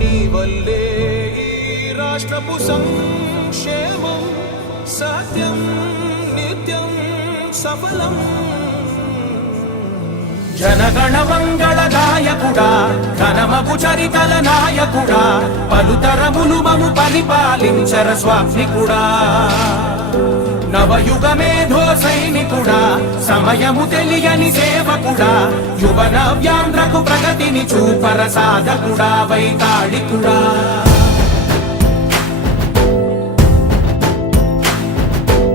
నీ వల్లే ఈ రాష్ట్రపు సంక్షేమం సత్యం నిత్యం సఫలం. జనగణ మంగళ గాయకుడా, ఘనమగు చరితల నాయకుడా, పలుతరములు మము పరిపాలించర స్వామికుడా. నవయుగ మేధో సైనికుడా, సమయము తెలియని సేవకుడా, యువ నవ్యాంధ్రకు ప్రగతిని చూపర సాధకుడా, వైతాళికుడా.